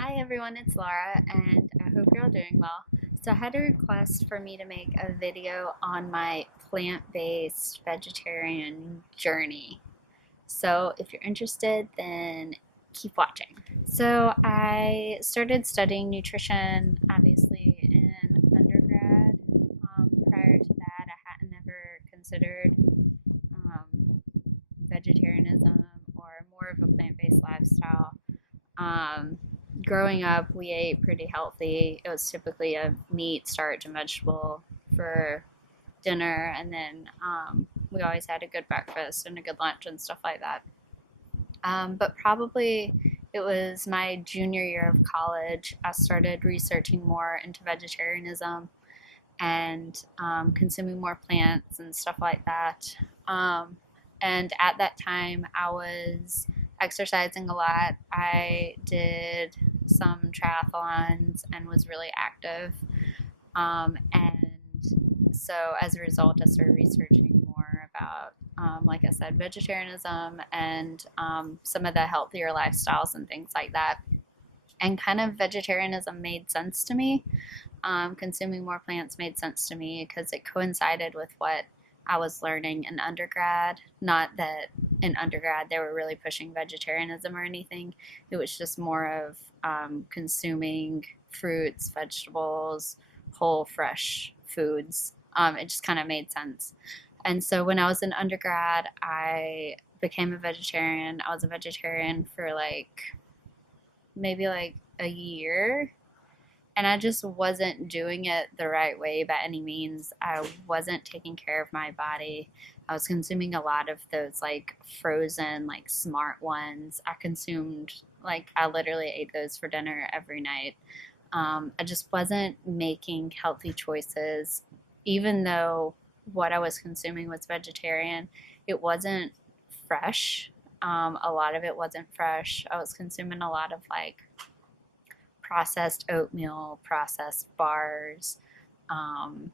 Hi everyone, it's Laura, and I hope you're all doing well. So, I had a request for me to make a video on my plant based vegetarian journey. So, if you're interested, then keep watching. So, I started studying nutrition obviously in undergrad. Prior to that, I hadn't ever considered um, vegetarianism or more of a plant based lifestyle. um, Growing up, we ate pretty healthy. It was typically a meat, starch, and vegetable for dinner, and then we always had a good breakfast and a good lunch and stuff like that. But probably it was my junior year of college, I started researching more into vegetarianism and consuming more plants and stuff like that. Um, and at that time, I was exercising a lot. I did some triathlons and was really active. And so as a result, I started researching more about, like I said, vegetarianism and some of the healthier lifestyles and things like that. And kind of vegetarianism made sense to me. Consuming more plants made sense to me because it coincided with what I was learning in undergrad. Not that in undergrad they were really pushing vegetarianism or anything, it was just more of consuming fruits, vegetables, whole, fresh foods. It just kind of made sense. And so when I was in undergrad, I became a vegetarian. I was a vegetarian for maybe like a year, and I just wasn't doing it the right way by any means. I wasn't taking care of my body. I was consuming a lot of those like frozen, like smart ones. I literally ate those for dinner every night. I just wasn't making healthy choices, even though what I was consuming was vegetarian. It wasn't fresh. A lot of it wasn't fresh. I was consuming a lot of like processed oatmeal, processed bars, um,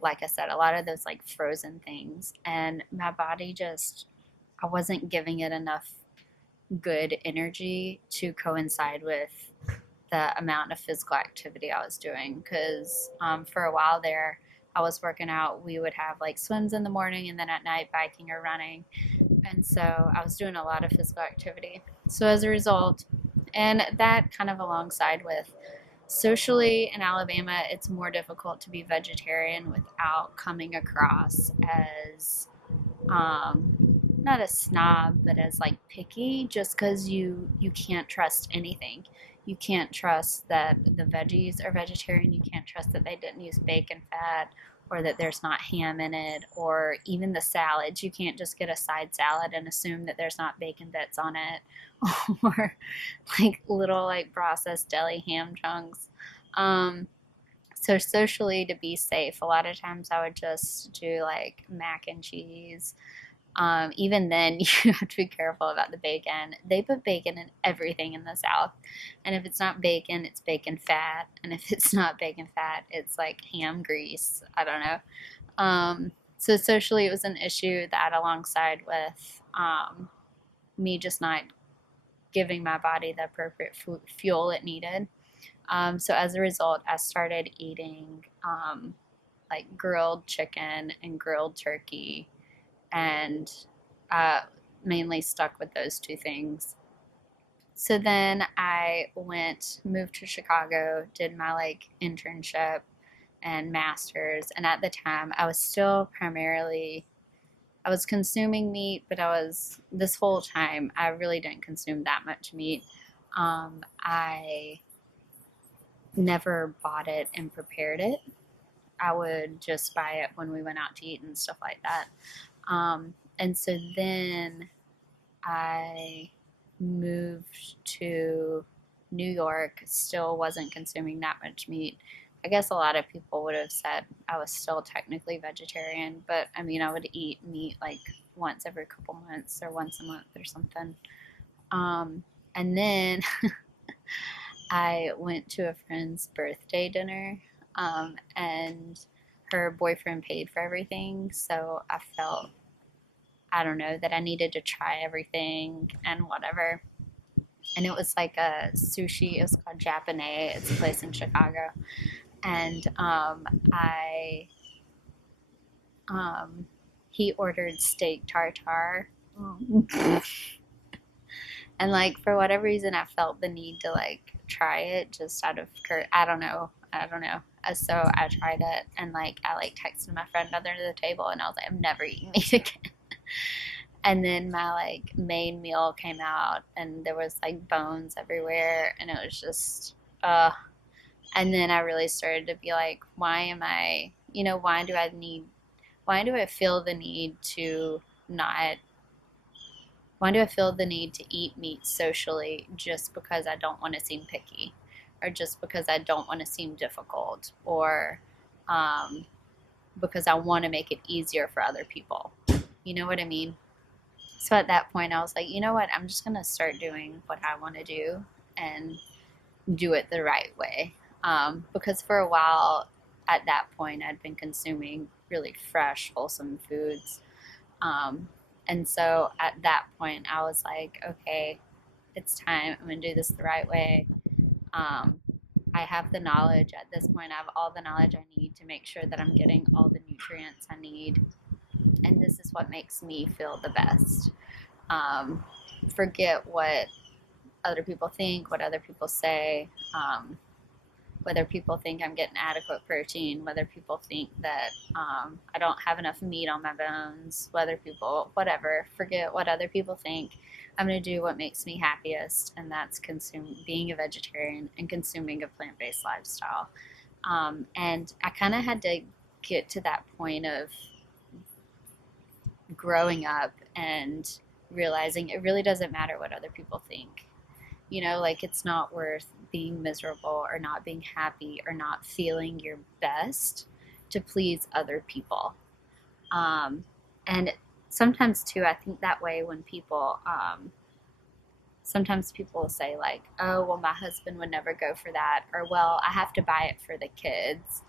like I said, a lot of those like frozen things. And my body just, I wasn't giving it enough good energy to coincide with the amount of physical activity I was doing. Because for a while there, I was working out. We would have like swims in the morning and then at night biking or running. And so I was doing a lot of physical activity. So as a result, and that kind of alongside with socially in Alabama, it's more difficult to be vegetarian without coming across as um, not a snob, but as like picky, just because you can't trust anything. You can't trust that the veggies are vegetarian. You can't trust that they didn't use bacon fat or that there's not ham in it, or even the salads. You can't just get a side salad and assume that there's not bacon bits on it or like little like processed deli ham chunks. Um, so socially, to be safe, a lot of times I would just do like mac and cheese. Even then, you have to be careful about the bacon. They put bacon in everything in the South. And if it's not bacon, it's bacon fat. And if it's not bacon fat, it's like ham grease. I don't know. So socially, it was an issue that alongside with me just not giving my body the appropriate fuel it needed. So as a result, I started eating like grilled chicken and grilled turkey, and uh, mainly stuck with those two things. So then I moved to Chicago, did my like internship and master's, and at the time I was still primarily I was consuming meat, but this whole time I really didn't consume that much meat. I never bought it and prepared it. I would just buy it when we went out to eat and stuff like that. And so then I moved to New York, still wasn't consuming that much meat. I guess a lot of people would have said I was still technically vegetarian, but I mean, I would eat meat like once every couple months or once a month or something. Um, and then I went to a friend's birthday dinner, and her boyfriend paid for everything. So I felt, I don't know, that I needed to try everything and whatever. and it was like a sushi. It was called Japanese. It's a place in Chicago, and I um, he ordered steak tartare. And like for whatever reason, I felt the need to like try it just out of I don't know. So I tried it, and like I like texted my friend under the table, and I was like, I'm never eating meat again. And then my like main meal came out, and there was like bones everywhere, and it was just and then I really started to be like, why am I, why do I feel the need to not why do I feel the need to eat meat socially just because I don't want to seem picky, or just because I don't want to seem difficult, or um, because I want to make it easier for other people? You know what I mean? So at that point, I was like, you know what? I'm just going to start doing what I want to do and do it the right way. Because for a while, at that point, I'd been consuming really fresh, wholesome foods. Um, and so at that point, I was like, okay, it's time. I'm going to do this the right way. Um, I have the knowledge at this point. I have all the knowledge I need to make sure that I'm getting all the nutrients I need. And this is what makes me feel the best. Um, Forget what other people think, what other people say, whether people think I'm getting adequate protein, whether people think that I don't have enough meat on my bones, whatever, forget what other people think. I'm going to do what makes me happiest, and that's being a vegetarian and consuming a plant-based lifestyle. And I kind of had to get to that point of growing up and realizing it really doesn't matter what other people think. Like it's not worth being miserable or not being happy or not feeling your best to please other people. And sometimes too, I think that way when sometimes people will say like, oh, well, my husband would never go for that, or well, I have to buy it for the kids,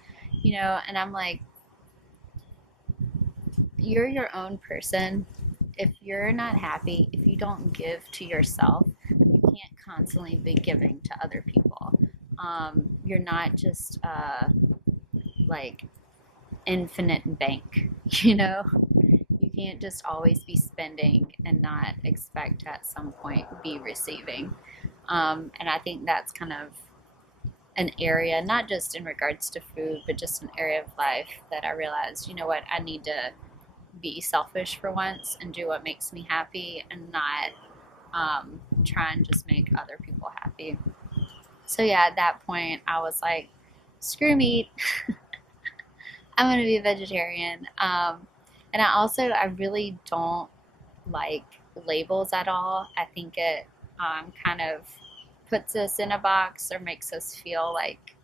and I'm like, you're your own person. If you're not happy, if you don't give to yourself, you can't constantly be giving to other people. You're not just like infinite bank, you know? You can't just always be spending and not expect to at some point be receiving. And I think that's kind of an area, not just in regards to food, but just an area of life that I realized, you know what, I need to be selfish for once and do what makes me happy and not try and just make other people happy. So yeah, at that point, I was like, screw meat. I'm going to be a vegetarian. And I really don't like labels at all. I think it kind of puts us in a box or makes us feel like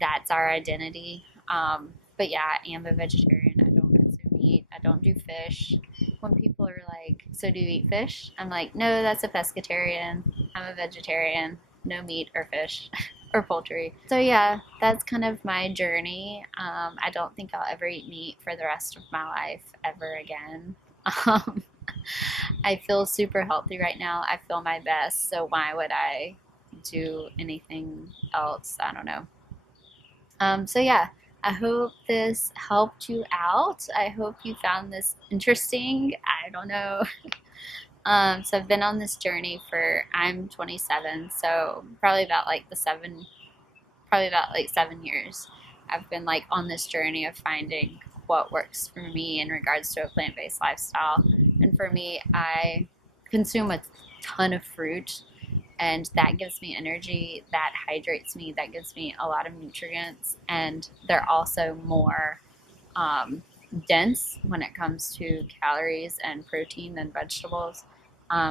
that's our identity. But yeah, I am a vegetarian. I don't consume meat. I don't do fish. When people are like, so do you eat fish? I'm like, no, that's a pescatarian. I'm a vegetarian. No meat or fish or poultry. So yeah, that's kind of my journey. I don't think I'll ever eat meat for the rest of my life ever again. Um, I feel super healthy right now. I feel my best. So why would I do anything else? I don't know. So yeah, I hope this helped you out. I hope you found this interesting. I don't know. So I've been on this journey I'm 27, so probably about like 7 years. I've been like on this journey of finding what works for me in regards to a plant-based lifestyle. And for me, I consume a ton of fruit, and that gives me energy, that hydrates me, that gives me a lot of nutrients, and they're also more dense when it comes to calories and protein than vegetables.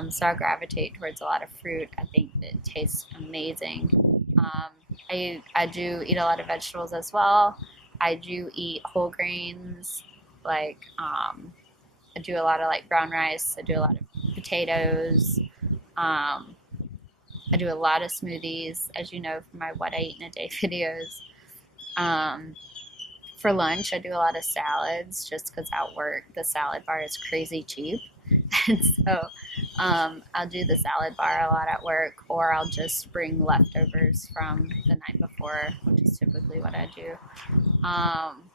So I gravitate towards a lot of fruit. I think it tastes amazing. I do eat a lot of vegetables as well. I do eat whole grains, like I do a lot of like brown rice. I do a lot of potatoes. Um, I do a lot of smoothies, as you know from my What I Eat in a Day videos. Um, For lunch, I do a lot of salads just because at work the salad bar is crazy cheap. And so I'll do the salad bar a lot at work, or I'll just bring leftovers from the night before, which is typically what I do. Um,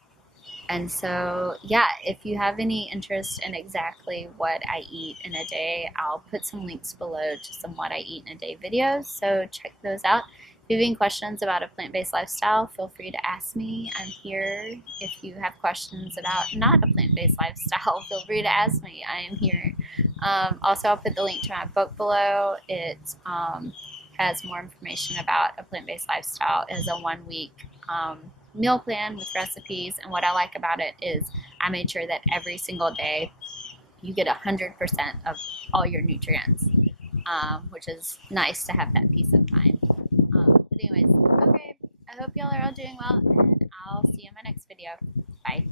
and so, yeah, if you have any interest in exactly what I eat in a day, I'll put some links below to some what I eat in a day videos. So check those out. If you have any questions about a plant-based lifestyle, feel free to ask me. I'm here. If you have questions about not a plant-based lifestyle, feel free to ask me. I am here. Also, I'll put the link to my book below. It has more information about a plant-based lifestyle. It is a 1 week meal plan with recipes, and what I like about it is I made sure that every single day you get 100% of all your nutrients, which is nice to have that peace of mind. But anyways, okay, I hope y'all are all doing well, and I'll see you in my next video. Bye.